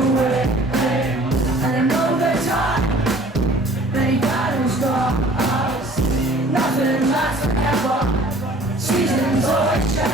away, and I know the time. Many battles lost, nothing lasts forever. Seasons always change.